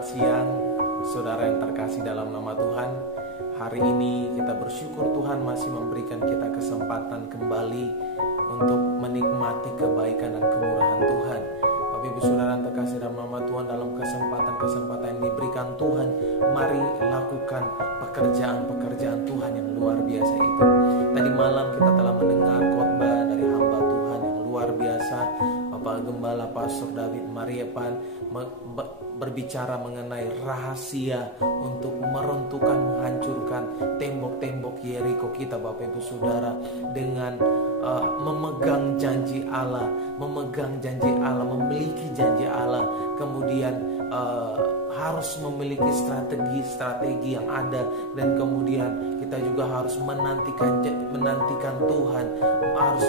Selamat siang, saudara yang terkasih dalam nama Tuhan. Hari ini kita bersyukur Tuhan masih memberikan kita kesempatan kembali untuk menikmati kebaikan dan kemurahan Tuhan. Bapak Ibu Saudara yang terkasih dalam nama Tuhan, dalam kesempatan-kesempatan yang diberikan Tuhan, mari lakukan pekerjaan-pekerjaan Tuhan yang luar biasa itu. Tadi malam kita telah mendengar khotbah dari hamba Tuhan yang luar biasa, Bapak Gembala Pastor David Mariepan, berbicara mengenai rahasia untuk meruntuhkan, menghancurkan tembok-tembok Yeriko kita, Bapak Ibu Saudara, dengan memegang janji Allah, memiliki janji Allah, kemudian harus memiliki strategi yang ada, dan kemudian kita juga harus menantikan Tuhan, harus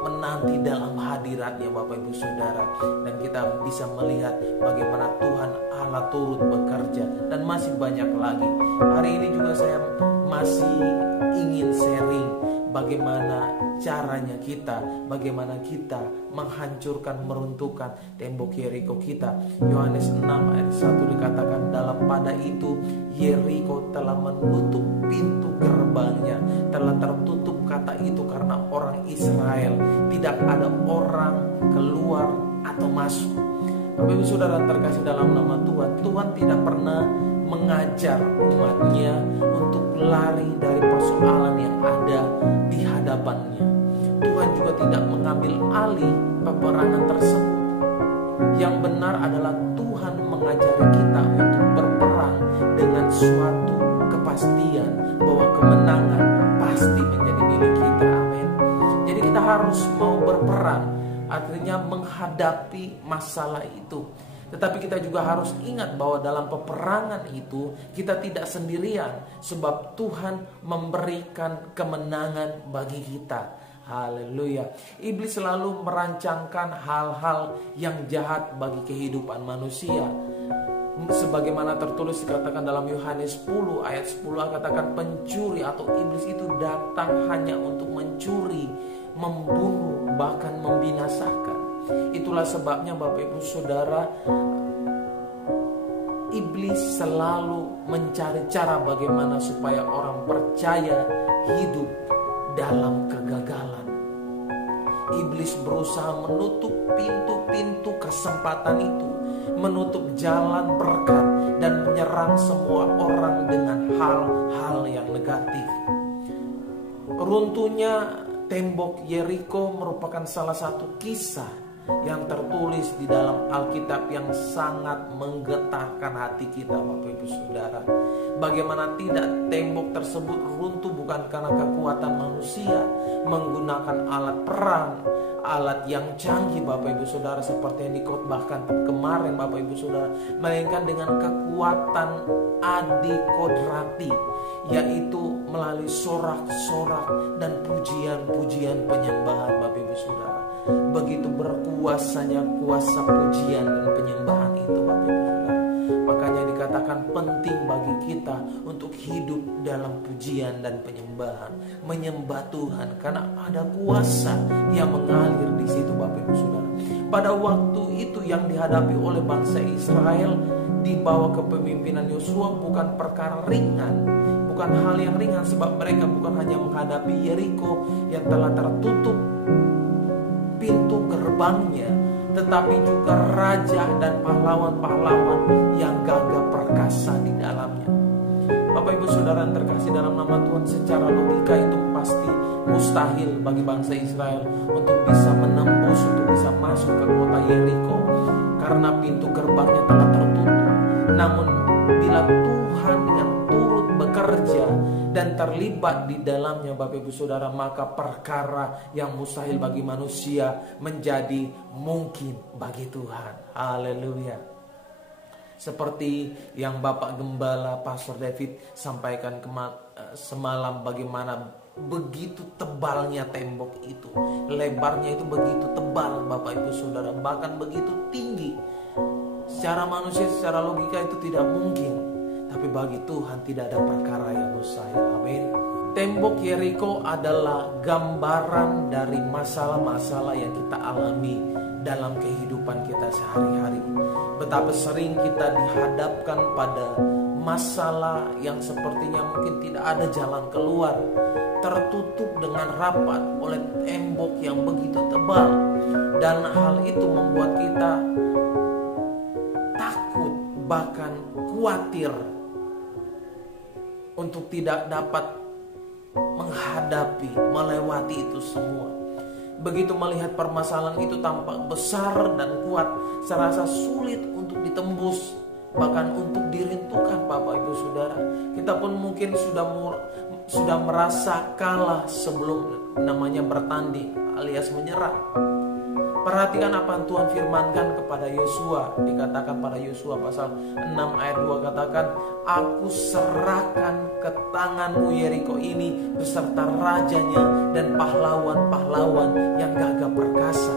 menanti dalam hadiratnya, Bapak Ibu Saudara, dan kita bisa melihat bagaimana Tuhan Allah turut bekerja, dan masih banyak lagi. Hari ini juga saya masih ingin sharing bagaimana caranya bagaimana kita menghancurkan, meruntuhkan tembok Yeriko kita. Yohanes 6 ayat 1 dikatakan, dalam pada itu Yeriko telah menutup pintu gerbangnya, telah tertutup kata itu karena orang Israel, tidak ada orang keluar atau masuk. Bapak Ibu Saudara terkasih dalam nama Tuhan, Tuhan tidak pernah mengajar umatnya untuk lari dari persoalan yang ada di hadapannya. Tuhan juga tidak mengambil alih peperangan tersebut. Yang benar adalah Tuhan mengajari kita untuk berperang dengan suatu kepastian bahwa kemenangan pasti menjadi milik kita. Amin. Jadi kita harus mau berperang, artinya menghadapi masalah itu. Tetapi kita juga harus ingat bahwa dalam peperangan itu kita tidak sendirian, sebab Tuhan memberikan kemenangan bagi kita. Haleluya. Iblis selalu merancangkan hal-hal yang jahat bagi kehidupan manusia. Sebagaimana tertulis dikatakan dalam Yohanes 10 ayat 10, katakan pencuri atau iblis itu datang hanya untuk mencuri, membunuh, bahkan membinasakan. Itulah sebabnya Bapak Ibu Saudara, iblis selalu mencari cara bagaimana supaya orang percaya hidup dalam kegagalan. Iblis berusaha menutup pintu-pintu kesempatan itu, menutup jalan berkat, dan menyerang semua orang dengan hal-hal yang negatif. Runtuhnya tembok Yeriko merupakan salah satu kisah yang tertulis di dalam Alkitab yang sangat menggetarkan hati kita, Bapak Ibu Saudara. Bagaimana tidak, tembok tersebut runtuh bukan karena kekuatan manusia menggunakan alat perang, alat yang canggih, Bapak Ibu Saudara, seperti yang dikhotbahkan kemarin, Bapak Ibu Saudara, melainkan dengan kekuatan adikodrati, yaitu melalui sorak-sorak dan pujian-pujian penyembahan, Bapak Ibu Saudara. Begitu berkuasanya kuasa pujian dan penyembahan itu, Bapak Ibu Saudara. Makanya dikatakan penting bagi kita untuk hidup dalam pujian dan penyembahan, menyembah Tuhan, karena ada kuasa yang mengalir di situ, Bapak Ibu Saudara. Pada waktu itu yang dihadapi oleh bangsa Israel di bawah kepemimpinan Yosua bukan perkara ringan, bukan hal yang ringan, sebab mereka bukan hanya menghadapi Yeriko yang telah tertutup pintu gerbangnya, tetapi juga raja dan pahlawan-pahlawan yang gagah perkasa di dalamnya. Bapak Ibu Saudara yang terkasih dalam nama Tuhan, secara logika itu pasti mustahil bagi bangsa Israel untuk bisa menembus, untuk bisa masuk ke kota Yeriko, karena pintu gerbangnya telah tertutup. Namun bila Tuhan yang turut bekerja dan terlibat di dalamnya, Bapak Ibu Saudara, maka perkara yang mustahil bagi manusia menjadi mungkin bagi Tuhan. Haleluya. Seperti yang Bapak Gembala Pastor David sampaikan semalam, bagaimana begitu tebalnya tembok itu, lebarnya itu begitu tebal, Bapak Ibu Saudara, bahkan begitu tinggi. Secara manusia, secara logika itu tidak mungkin, tapi bagi Tuhan tidak ada perkara yang mustahil. Amin. Tembok Yeriko adalah gambaran dari masalah-masalah yang kita alami dalam kehidupan kita sehari-hari. Betapa sering kita dihadapkan pada masalah yang sepertinya mungkin tidak ada jalan keluar, tertutup dengan rapat oleh tembok yang begitu tebal, dan hal itu membuat kita takut, bahkan khawatir untuk tidak dapat menghadapi, melewati itu semua. Begitu melihat permasalahan itu tampak besar dan kuat, serasa sulit untuk ditembus, bahkan untuk dirintukan. Bapak Ibu Saudara, kita pun mungkin sudah merasa kalah sebelum namanya bertanding alias menyerah. Perhatikan apa yang Tuhan firmankan kepada Yosua. Dikatakan pada Yosua pasal 6 ayat 2, katakan, aku serahkan ke tanganmu Yeriko ini beserta rajanya dan pahlawan-pahlawan yang gagah perkasa.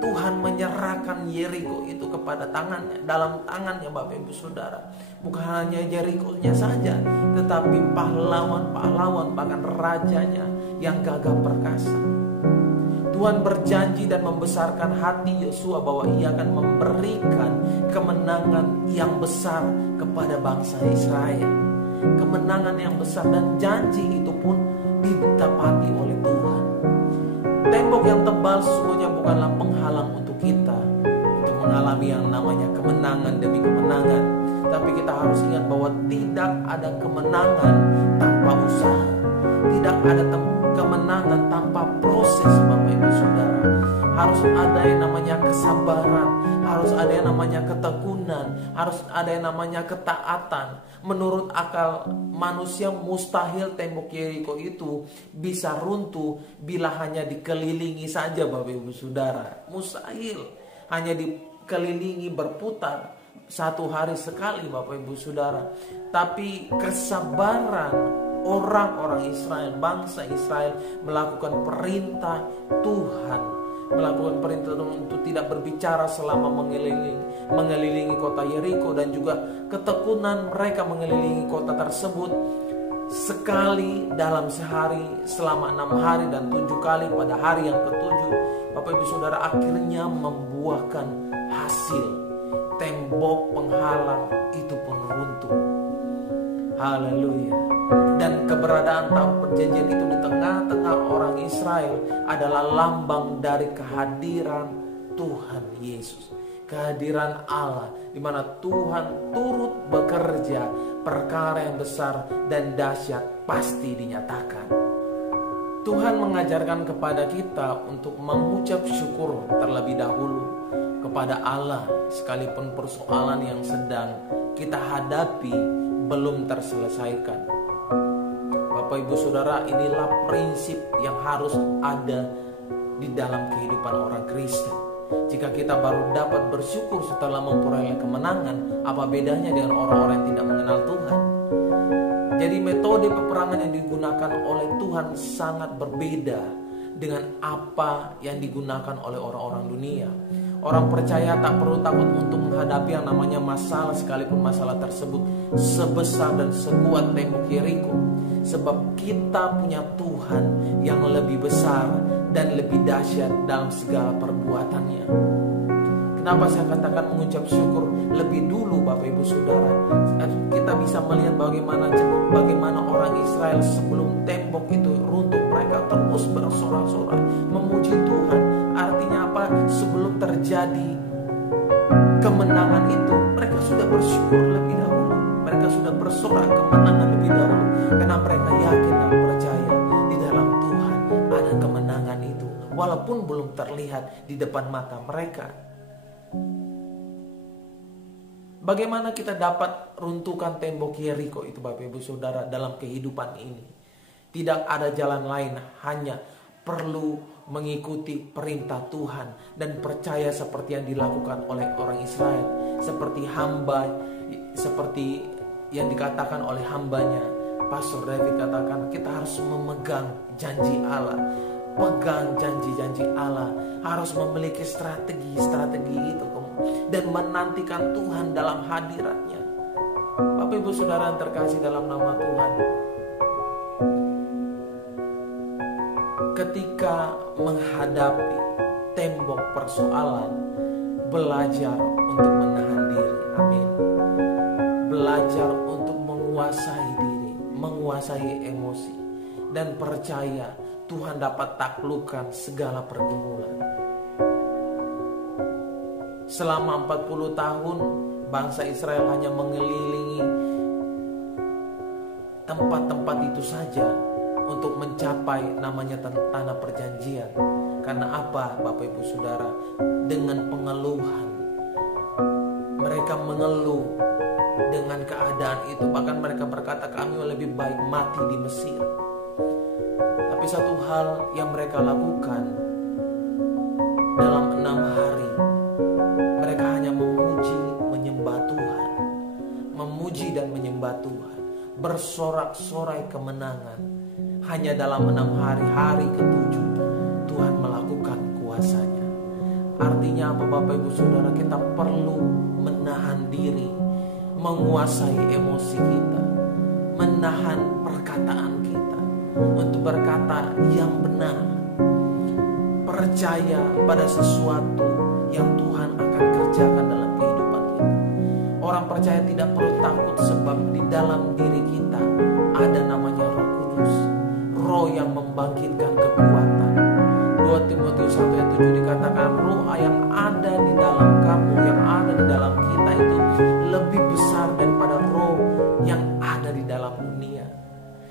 Tuhan menyerahkan Yeriko itu kepada tangannya, dalam tangannya Bapak Ibu Saudara. Bukan hanya Yerikonya saja, tetapi pahlawan-pahlawan, bahkan rajanya yang gagah perkasa. Tuhan berjanji dan membesarkan hati Yosua bahwa ia akan memberikan kemenangan yang besar kepada bangsa Israel. Kemenangan yang besar, dan janji itu pun ditepati oleh Tuhan. Tembok yang tebal sesungguhnya bukanlah penghalang untuk kita untuk mengalami yang namanya kemenangan demi kemenangan. Tapi kita harus ingat bahwa tidak ada kemenangan tanpa usaha. Tidak ada kemenangan tanpa proses, Bapak Ibu Saudara. Harus ada yang namanya kesabaran, harus ada yang namanya ketekunan, harus ada yang namanya ketaatan. Menurut akal manusia mustahil tembok Yeriko itu bisa runtuh bila hanya dikelilingi saja, Bapak Ibu Saudara. Mustahil, hanya dikelilingi berputar satu hari sekali, Bapak Ibu Saudara. Tapi kesabaran orang-orang Israel, bangsa Israel melakukan perintah Tuhan, melakukan perintah Tuhan untuk tidak berbicara selama mengelilingi kota Yeriko, dan juga ketekunan mereka mengelilingi kota tersebut sekali dalam sehari selama 6 hari dan 7 kali pada hari yang ke-7. Bapak Ibu Saudara, akhirnya membuahkan hasil. Tembok penghalang itu pun runtuh. Haleluya. Dan keberadaan taut perjanjian itu di tengah-tengah orang Israel adalah lambang dari kehadiran Tuhan Yesus, kehadiran Allah, di mana Tuhan turut bekerja, perkara yang besar dan dahsyat pasti dinyatakan. Tuhan mengajarkan kepada kita untuk mengucap syukur terlebih dahulu kepada Allah, sekalipun persoalan yang sedang kita hadapi belum terselesaikan. Bapak Ibu Saudara, inilah prinsip yang harus ada di dalam kehidupan orang Kristen. Jika kita baru dapat bersyukur setelah memperoleh kemenangan, apa bedanya dengan orang-orang yang tidak mengenal Tuhan? Jadi metode peperangan yang digunakan oleh Tuhan sangat berbeda dengan apa yang digunakan oleh orang-orang dunia. Orang percaya tak perlu takut untuk menghadapi yang namanya masalah, sekalipun masalah tersebut sebesar dan sekuat tembok Yeriko. Sebab kita punya Tuhan yang lebih besar dan lebih dahsyat dalam segala perbuatannya. Kenapa saya katakan mengucap syukur lebih dulu, Bapak Ibu Saudara? Kita bisa melihat bagaimana orang Israel sebelum tembok itu runtuh, mereka terus bersorak-sorai memuji Tuhan. Artinya apa? Sebelum terjadi kemenangan itu, mereka sudah bersyukur lebih dahulu. Mereka sudah bersorak kemenangan lebih dahulu, karena mereka yakin dan percaya di dalam Tuhan ada kemenangan itu, walaupun belum terlihat di depan mata mereka. Bagaimana kita dapat runtuhkan tembok Yeriko itu, Bapak Ibu Saudara, dalam kehidupan ini? Tidak ada jalan lain, hanya perlu mengikuti perintah Tuhan dan percaya seperti yang dilakukan oleh orang Israel, seperti yang dikatakan oleh hambanya Pastor David. Katakan kita harus memegang janji Allah, pegang janji-janji Allah, harus memiliki strategi itu dan menantikan Tuhan dalam hadiratnya. Bapak Ibu Saudara yang terkasih dalam nama Tuhan, ketika menghadapi tembok persoalan, belajar untuk menahan diri. Amin. Belajar untuk menguasai diri, menguasai emosi, dan percaya Tuhan dapat taklukkan segala pergumulan. Selama 40 tahun bangsa Israel hanya mengelilingi tempat-tempat itu saja untuk mencapai namanya tanah perjanjian. Karena apa, Bapak Ibu Saudara? Dengan pengeluhan. Mereka mengeluh dengan keadaan itu. Bahkan mereka berkata, kami lebih baik mati di Mesir. Tapi satu hal yang mereka lakukan, dalam 6 hari mereka hanya memuji, menyembah Tuhan. Memuji dan menyembah Tuhan, bersorak-sorai kemenangan. Hanya dalam 6 hari, hari ke-7 Tuhan melakukan kuasanya. Artinya apa, Bapak Ibu Saudara? Kita perlu menahan diri, menguasai emosi kita, menahan perkataan kita untuk berkata yang benar, percaya pada sesuatu yang Tuhan akan kerjakan dalam kehidupan kita. Orang percaya tidak perlu takut, sebab di dalam diri kita ada namanya Roh Kudus, Roh yang membangkitkan kekuatan. 2 Timotius 1 ayat 7 dikatakan, roh yang ada di dalam kamu, yang ada di dalam kita itu lebih besar daripada roh yang ada di dalam dunia.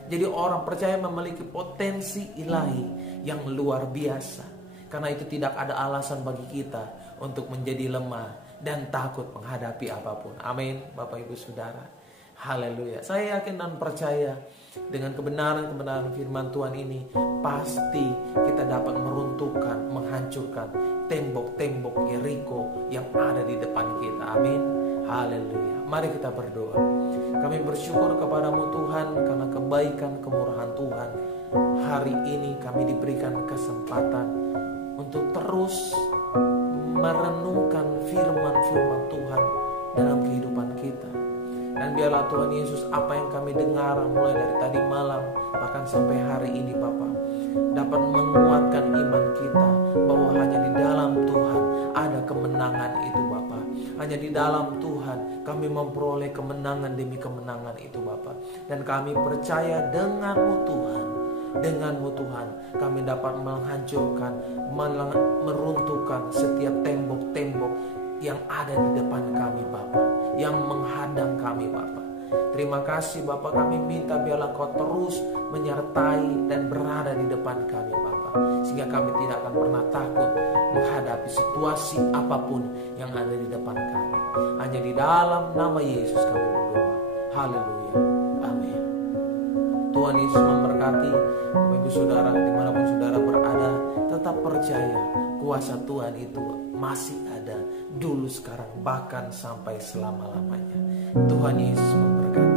Jadi orang percaya memiliki potensi ilahi yang luar biasa. Karena itu tidak ada alasan bagi kita untuk menjadi lemah dan takut menghadapi apapun. Amin, Bapak Ibu Saudara. Haleluya. Saya yakin dan percaya dengan kebenaran-kebenaran firman Tuhan ini, pasti kita dapat meruntuhkan, menghancurkan tembok-tembok Yeriko yang ada di depan kita. Amin. Haleluya. Mari kita berdoa. Kami bersyukur kepadamu Tuhan karena kebaikan kemurahan Tuhan. Hari ini kami diberikan kesempatan untuk terus merenungkan firman-firman Tuhan dalam kehidupan kita. Dan biarlah Tuhan Yesus, apa yang kami dengar mulai dari tadi malam bahkan sampai hari ini Bapa, dapat menguatkan iman kita bahwa hanya di dalam Tuhan ada kemenangan itu Bapa. Hanya di dalam Tuhan kami memperoleh kemenangan demi kemenangan itu Bapa. Dan kami percaya denganmu Tuhan, denganmu Tuhan kami dapat menghancurkan, meruntuhkan setiap tembok-tembok yang ada di depan kami Bapa, yang menghadang kami Bapa. Terima kasih Bapa, kami minta biarlah Kau terus menyertai dan berada di depan kami Bapa, sehingga kami tidak akan pernah takut menghadapi situasi apapun yang ada di depan kami. Hanya di dalam nama Yesus kami berdoa. Haleluya. Amin. Tuhan Yesus memberkati Ibu Saudara dimanapun saudara berada. Tetap percaya kuasa Tuhan itu masih ada, dulu, sekarang, bahkan sampai selama-lamanya. Tuhan Yesus memberkati.